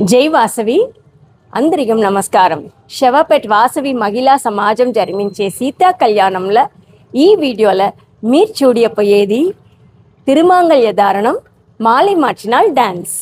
జై వాసవి అందరికీ నమస్కారం. శవపేట్ వాసవి మహిళా సమాజం జరిమించే సీతా కళ్యాణంలో ఈ వీడియోలో మీరు చూడపోయేది తిరుమాంగళ్య ధారణం మాలి మార్చినాల్ డాన్స్.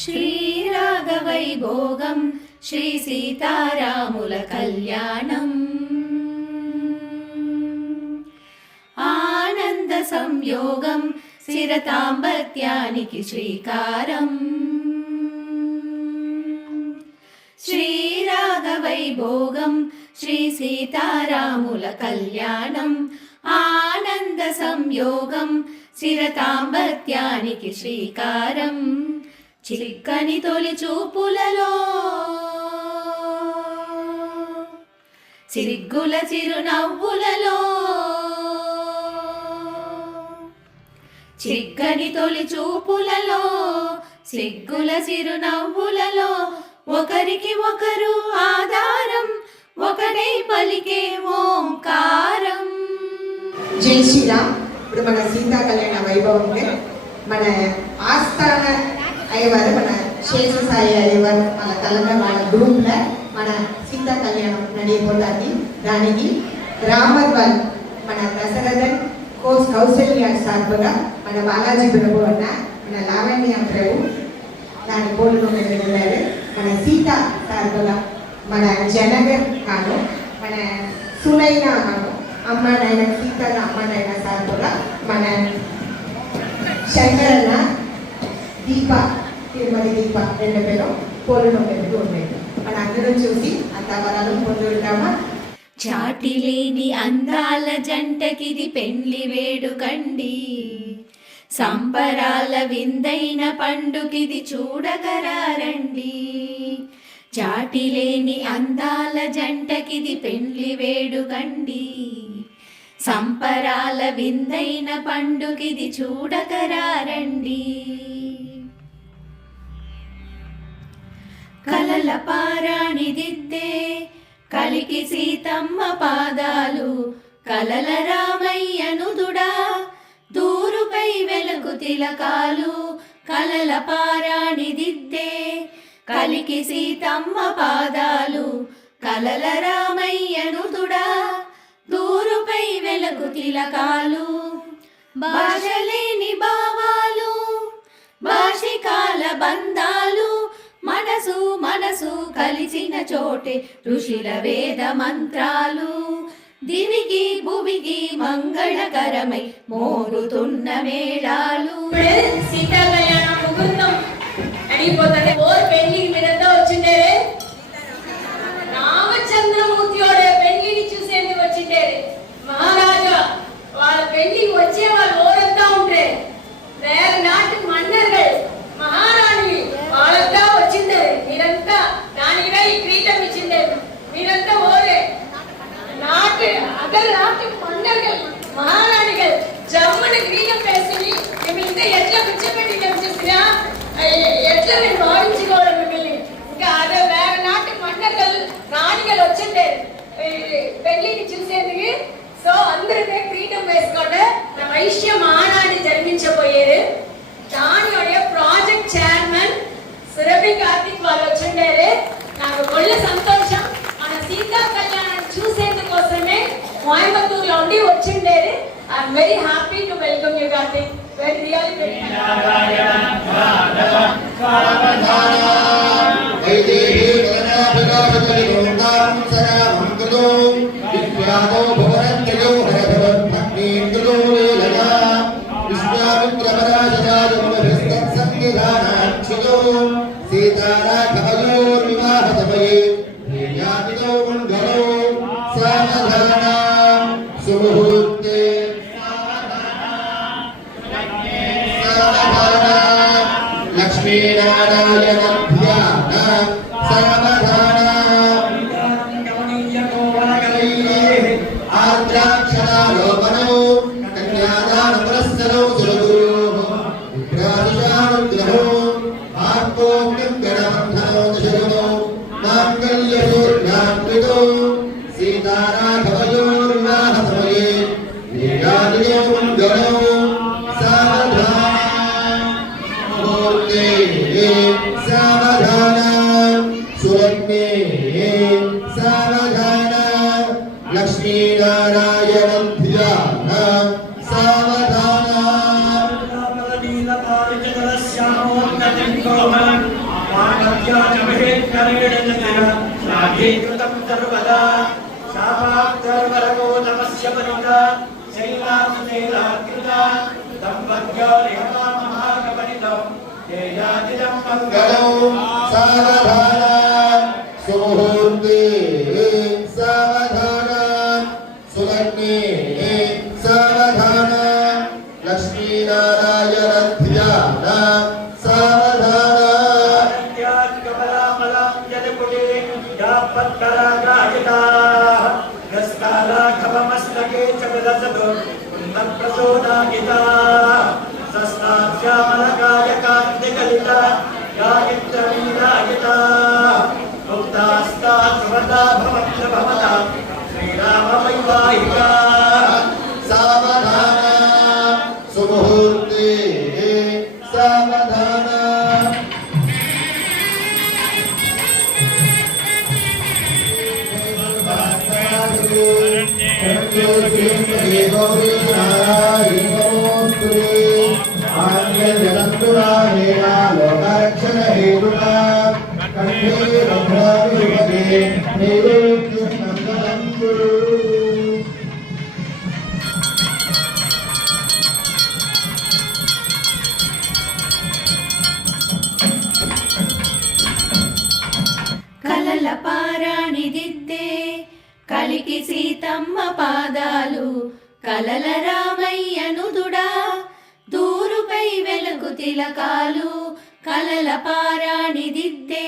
శ్రీరాఘవైభోగం శ్రీ సీతారాముల కళ్యాణం ఆనంద సంయోగం స్థిరతాంబత్యానికి శ్రీకారం. శ్రీరాఘవైభోగం శ్రీ సీతారాముల కళ్యాణం ఆనంద సంయోగం స్థిరతాంబత్యానికి శ్రీకారం. చిక్కని తొలి చూపులలో సిగ్గుల చిరునవ్వులలో చిక్కని తొలి చూపులలో సిగ్గుల చిరునవ్వులలో ఒకరికి ఒకరు ఆధారం ఒకటై పలికే ఓంకారం. జై శ్రీరామ్. ఇప్పుడు మన సీతా కళ్యాణ వైభవంలో మన ఆస్థాన అయ్యవారు మన శేషసాయి అయ్యవారు మన తెలంగాణ గ్రూప్లో మన సీతా కళ్యాణం నడిపోతాన్ని దానికి గ్రామర్ మన దశరథన్ కౌశల్య సార్పుగా మన బాలాజీ ప్రభు అన్న మన లావణ్య ప్రభు దాని పోటీలో వెళ్ళారు. మన సీత సార్పుగా మన జనగర్ కాను మన సునైనా కాను అమ్మ నాయన సీత అమ్మ నాయన సార్పుగా మన శంకరన్న దీప తిరుమతి దీప రెండు పేరు పోలులో పెడుతూ ఉన్నాయి. మన అందరం చూసి అంత వరాలు పొందుతామా. చాటిలేని అందాల జంటకిది పెండ్లి వేడుకండి, సంబరాల విందైన పండుకిది చూడగరారండి. చాటిలేని అందాల జంటకిది పెండ్లి వేడుకండి, సంబరాల విందైన పండుకిది చూడగరారండి. కలల పారాణిదిద్దే కలికి సీతమ్మ పాదాలు కలల రామయ్యనుదుడా దూరుపై వెలుగు తిలకాలు. కలల పారాణిదిద్దే కలికి సీతమ్మ పాదాలు కలల రామయ్యనుదుడా దూరుపై వెలుగు తిలకాలు. భాషలేని భావాలు భాషికాల బంధాలు మనసు మనసు కలిసిన చోటే ఋషుల వేద మంత్రాలు. దివికి భువికి మంగళకరమై మోరుతున్న మేళాలు. సీతా కళ్యాణం ముహూర్తం అడిగిపోతుంది. ఓర్ పెళ్లి మీరంతా వచ్చిండే రామచంద్రమూర్తియోడే పెళ్లిని చూసేందుకు వచ్చిండే మహారాజా. వాళ్ళ పెళ్లికి వచ్చే వాళ్ళు ఓరంతా ఉంటే వేల నాటి మన్నர்கள் మహారాణి వాళ్ళంతా వచ్చిండే. మీరంతా దానిగా ఈ క్రీటం ఇచ్చిండే. మీరంతా ఓరే నాటి అగల్ నాటి మన్నர்கள் మహారాణిகள் జమ్మని క్రీటం వేసుకుని మిమ్మల్ని ఎట్లా కూర్చోబెట్టి చూసినా ఎట్లా నేను భావించుకోవడం మిమ్మల్ని. ఇంకా అదే వేల నాటి మన్నர்கள் రాణిகள் వచ్చిండే పెళ్లిని చూసేందుకు. సో అందరికీ క్రీటం వేసుకోండి. వైశ్య మానాన్ని జరిపించబోయేది. దాని ప్రాజెక్ట్ చైర్మన్ సురభి కార్తిక్ వాళ్ళు వచ్చిండారు. నాకు ఒళ్ళ సంతోషం. మన సీతా కళ్యాణం చూసేందుకోసమే కోయంబత్తూరులో ఉండి వచ్చిండారు. I'm very happy to welcome you Karthik. Very really లక్ష్మీనారాయణ ధ్యాన సర్వధాన ఆద్రాక్షరాలోపనో కన్యాదాన పురస్సరో సురగురో విప్రాదిశానుగ్రహో ఆత్మోక్తిం గణబంధనో దశగుణో మాంగళ్యసూర్ణాన్వితో సీతారాఘవయోర్వివాహ సమయే నీరాజయో మంగళో సావధాన कृतं सर्वदा शापाक्षरवरगो नमस्य परिता शैलासुशैलाकृता दम्पत्योर्यमामहाकपरितं तेजातिदं गणौ सावधान सुमुहूर्ते सावधान सुलग्ने सावधान लक्ष्मीनारायण ध्यान सावधान कमलामलां यदकुटे यापत्करागायिता यस्कालाघवमस्तके च विलसतु कुन्दप्रचोदायिता सस्ताश्यामलकायकान्तिकलिता यायित्रमीरायिता मुक्तास्ता सुवदा भवत्र भवता श्रीरामवैवाहिका सावधान सुमुहूर्ते सावधान लोकरक्षण हेतुना कंठे रघुनाथे नंदनं कुरु కలల పారాణిదిద్దే కలికి సీతమ్మ పాదాలు కలల రామయ్యనుదుడా దూరుపై వెలుగు తిలకాలు కలల పారాణిదిద్దే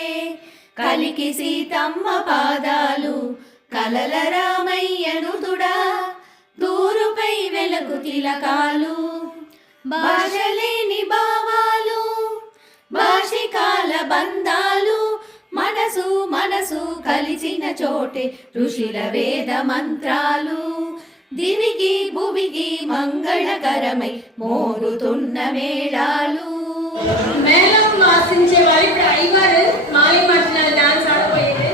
కలికి సీతమ్మ పాదాలు కలల రామయ్యనుదుడా దూరుపై వెలుగు తిలకాలు భాషలేని భావాలు భాషికాల బంధాలు మనసు మనసు కలిసిన చోటే ఋషుల వేద మంత్రాలు దివికి భువికి మంగళకరమై మోగుతున్న మేళాలు. మేళం వాసించే వారు ఇప్పుడు అయ్యవారు మాలి పట్టిన డాన్స్ ఆడిపోయింది.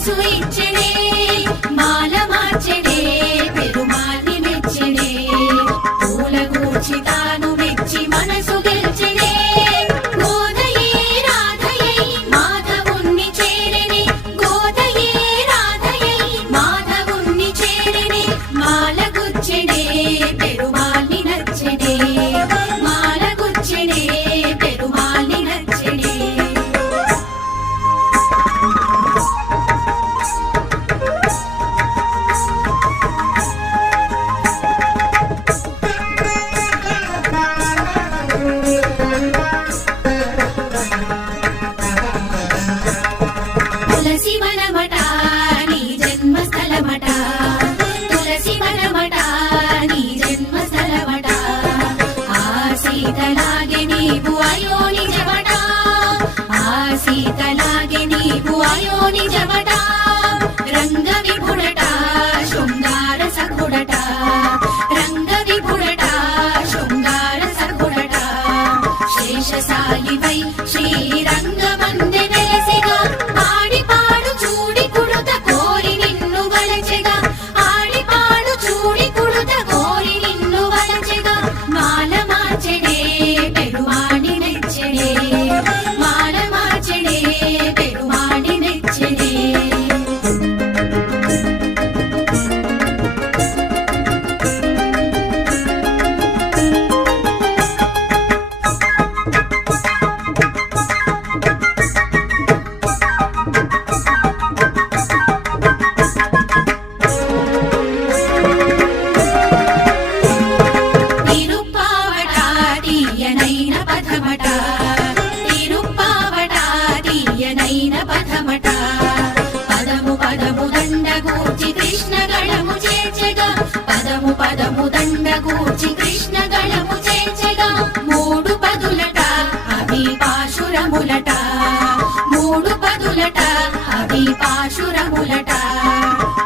మనసు ఇచ్చనే మాల మార్చెనే పెరుమాల్ని మెచ్చనే పూల గూర్చి తాను మెచ్చి మనసు గెలిచెనే గోదయే రాధయై మాధవుణ్ణి చేరెనే గోదయే రాధయై మాధవుణ్ణి చేరెనే మాల గుచ్చెనే పెరుమాల్ని నచ్చెనే మాల గుచ్చెనే పెరుమాల్ని నచ్చెనే తులసి వనమట నీ జన్మస్థలమట తులసి వనమట నీ జన్మస్థలమట ఆ సీతలాగే నీవు అయో నిజమట ఆ సీతలాగే నీవు అయో నిజమట రంగ విభుడట శృంగార సఖుడట రంగ విభుడట శృంగార సఖుడట శేషసాయివై శ్రీరంగమందే నెలసిగా ఆడి పాడు చూడి కుడుత కోరి నిన్ను వలచెగా ఆడి పాడు చూడి కుడుత కోరి నిన్ను వలచెగా మాల మార్చెనే పెరుమాణి నెచ్చెనే మాల మార్చెనే పెరుమాణి నెచ్చెనే తిరుప్పావట తీయనైన పథమట తిరుప్పావట తీయనైన పథమట పదము పదము దండగూర్చి కృష్ణ గళము చేర్చెగా పదము పదము దండగూర్చి కృష్ణ గళము చేర్చెగా మూడు పదులట అవి పాశురములట మూడు పదులట అవి పాశురములట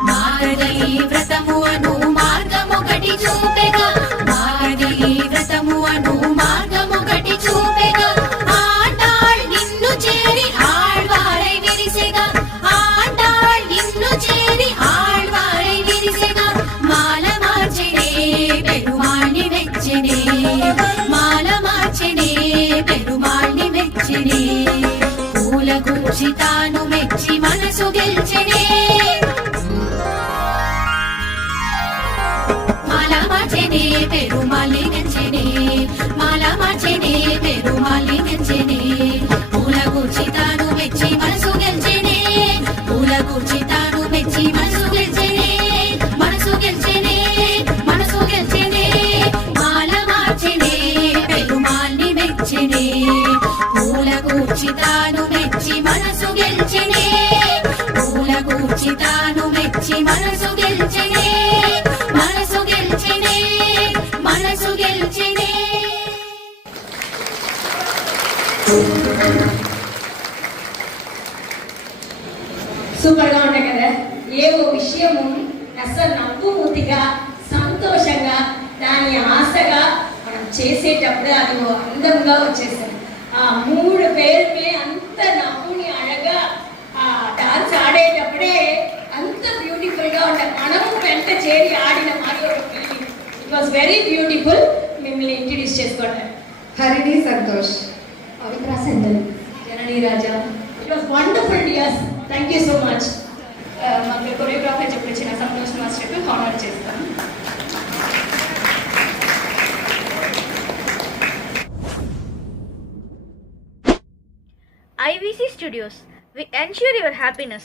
మాగధీ వ్రతము అను మార్గమొకటి చూపెగా మాగధీ వ్రతము అను మార్గమొకటి చూపెగా ఆండాళ్ నిన్ను చేరి ఆళ్వారై విరిసెగా ఆండాళ్ నిన్ను చేరి ఆళ్వారై విరిసెగా మాల మార్చెనే పెరుమాళ్ని మెచ్చెనే మాల మార్చెనే పెరుమాళ్ని మెచ్చెనే పూల గూర్చి తాను మెచ్చి మనసు గెల్చెనే మాల మార్చెనే పెరుమాళ్ని గెల్చెనే మాల మార్చెనే పెరుమాళ్ని గెల్చెనే పూల గూర్చి తాను మెచ్చి మనసు గెల్చెనే పూల గూర్చి తాను మెచ్చి మనసు గెల్చెనే మనసు గెల్చెనే మనసు గెల్చెనే మాల మార్చెనే పెరుమాళ్ని మెచ్చెనే పూల గూర్చి తాను మెచ్చి మనసు గెల్చెనే పూల గూర్చి తాను మెచ్చి మనసు గెల్చెనే మనసు గెల్చెనే మనసు గెల్చెనే సూపర్ గా ఉంటాయి కదా. ఏవో విషయము అసలు నవ్వుమూతిగా సంతోషంగా దాని ఆశగా మనం చేసేటప్పుడు అది ఓ అందంగా వచ్చేసారు. ఆ మూడు పేరుమే అంత నవ్వుని అడగా ఆ డాన్స్ ఆడేటప్పుడే అంత బ్యూటిఫుల్ గా ఉంటాయి. మనము వెంట చేరి ఆడిన మరి ఒక feeling. It was very beautiful. మిమ్మల్ని ఇంట్రడ్యూస్ చేసుకోండి. Harini Santosh, Pavitra center, Janani Raja. It was wonderful dears. Thank you so much. మాకు కొరియోగ్రాఫర్ చెప్పించిన సంతోష్ మాస్టర్కి హానర్ చేస్తాను. IVC Studios. We ensure your happiness.